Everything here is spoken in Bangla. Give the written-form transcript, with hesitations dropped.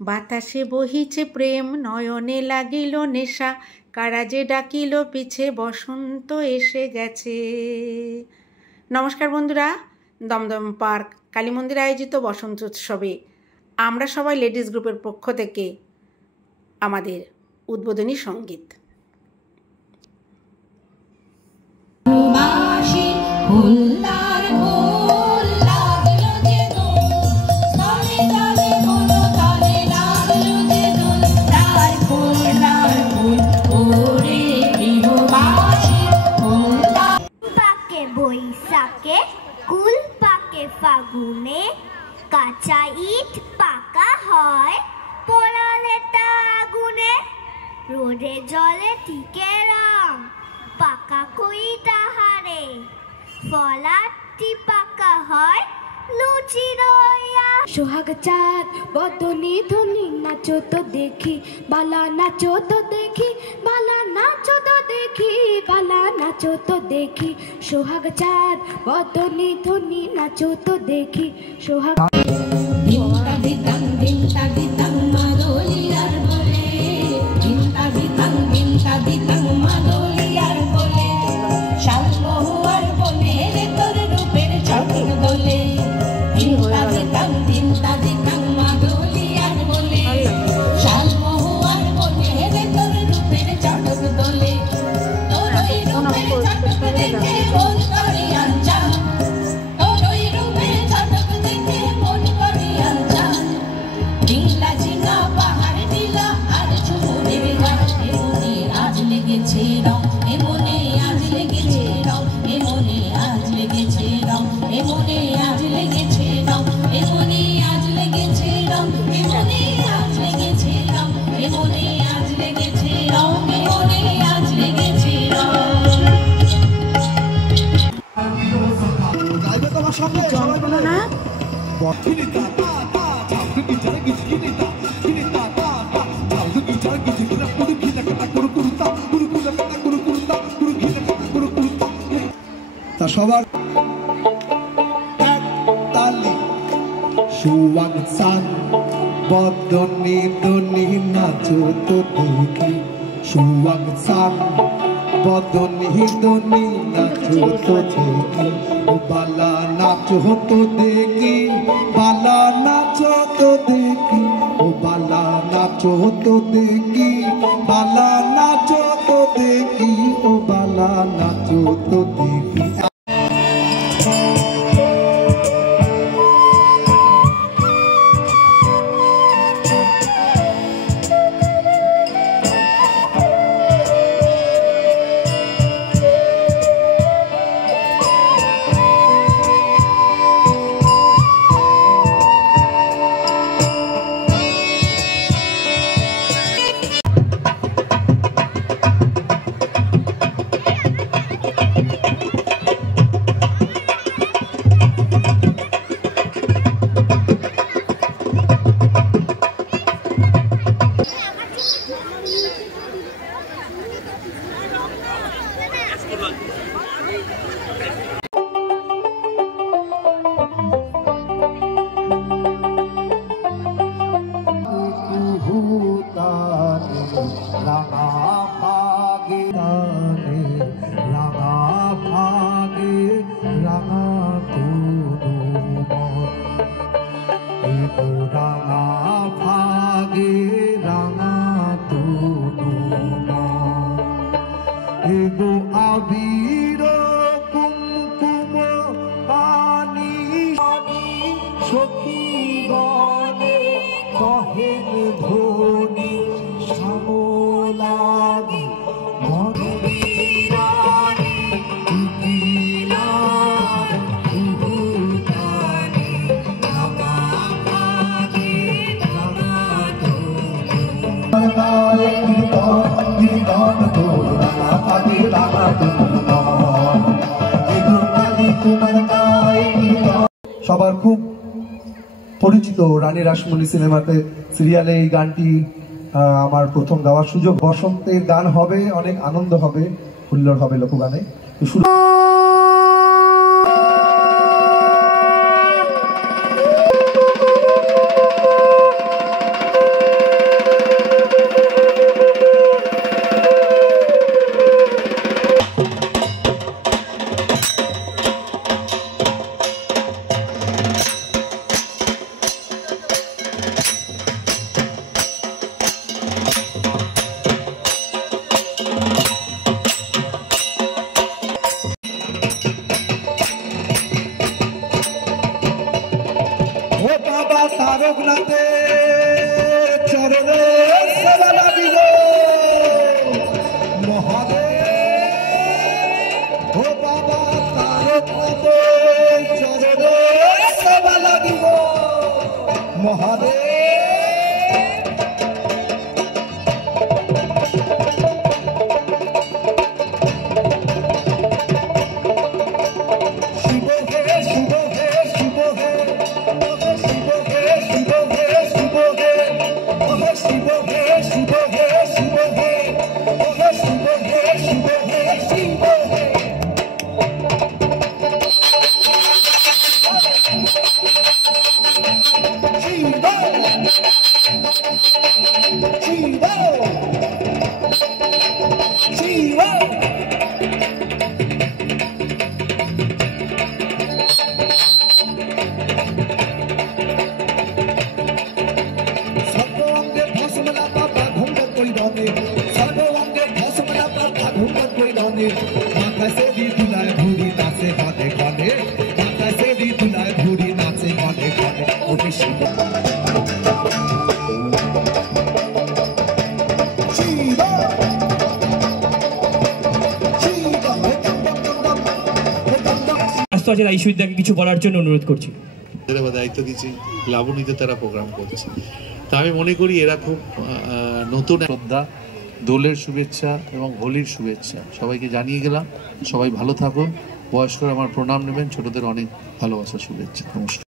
বাতাসে বহিছে প্রেম, নয়নে লাগিল নেশা, কারা যে ডাকিল পিছে, বসন্ত এসে গেছে। নমস্কার বন্ধুরা, দমদম পার্ক কালী মন্দির আয়োজিত বসন্ত উৎসবে আমরা সবাই লেডিস গ্রুপের পক্ষ থেকে আমাদের উদ্বোধনী সঙ্গীত। বৈশাখে কুল পাকে ফাগুনে, কাঁচা ইট পাকা হয় পোড়ালে তা আগুনে, রোদে জলে টিকে রং পাকা কই তাহারে, ফলাটি পাকা হয় লুচি রইয়া। সোহাগ চাঁদ বদনি ধনি, নাচো তো দেখি বালা, নাচো তো দেখি বালা, নাচো তো দেখি বালা, নাচো তো দেখি। সোহাগ চাঁদ বদনি ধনি, নাচো তো দেখি সোহাগ। দিনটা দিতাং দিনটা দিতাং মাদলিয়ার বলে, দিনটা দিতাং মাদলিয়ার বলে, শালমহুয়ার বনে রে তোর রূপের চক্র দোলে। দিনটা দিতাং মাদলিয়ার বলে, শালমহুয়ার বনে রে তোর রূপের চক্র দোলে। তোর ওই রূপের চক্র দেখে মন করে আঞ্চান, তোর ওই রূপের চক্র দেখে মন করে আঞ্চান। নীলা ঝিঙা পাহাড় নীলা আর ঝুমুরের গান, এমনে আজ লেগেছে রং, এমনে আজ লেগেছে রং, এমনে আজ লেগেছে রং, এমনে আজ লেগেছে রং, এমনে আজ লেগেছে রং, এমনে আজ লেগেছে রং, এমনে আজ লেগেছে রং, এমনে আজ লেগেছে রং। যন্ত্রণা না সবার তালি সুয়াগ চাঁদ বদনি দনি, নাচো তো দেখি সুয়াগ চাঁদ বদনি দনি, নাচো তো দেখি বালা, নাচো তো দেখি বালা, নাচো তো দেখি ও বালা, নাচো তো দেখি বালা, নাচো তো দেখি ও বালা, নাচো তো দেখি। আবির কুমকুম পানি সখী গণে কহেন ধ্বনি, শ্যামলাগি মনবীরানি উকিলার উহুতানি, রাঙা ভাগে রাঙা সবার খুব পরিচিত রানী রাসমণি সিনেমাতে সিরিয়ালে এই গানটি আমার প্রথম গাওয়ার সুযোগ। বসন্তের গান হবে, অনেক আনন্দ হবে, হুল্লোড় হবে লোকগানে। মহাদেব। আইসুইদাকে কিছু বলার জন্য অনুরোধ করছি। দায়িত্ব দিচ্ছি লাবণীতে তারা প্রোগ্রাম করছে, তা আমি মনে করি এরা খুব নতুন শ্রদ্ধা, দোলের শুভেচ্ছা এবং হোলির শুভেচ্ছা সবাইকে জানিয়ে গেলাম। সবাই ভালো থাকুন, বয়স্করা আমার প্রণাম নেবেন, ছোটদের অনেক ভালোবাসা শুভেচ্ছা, নমস্কার।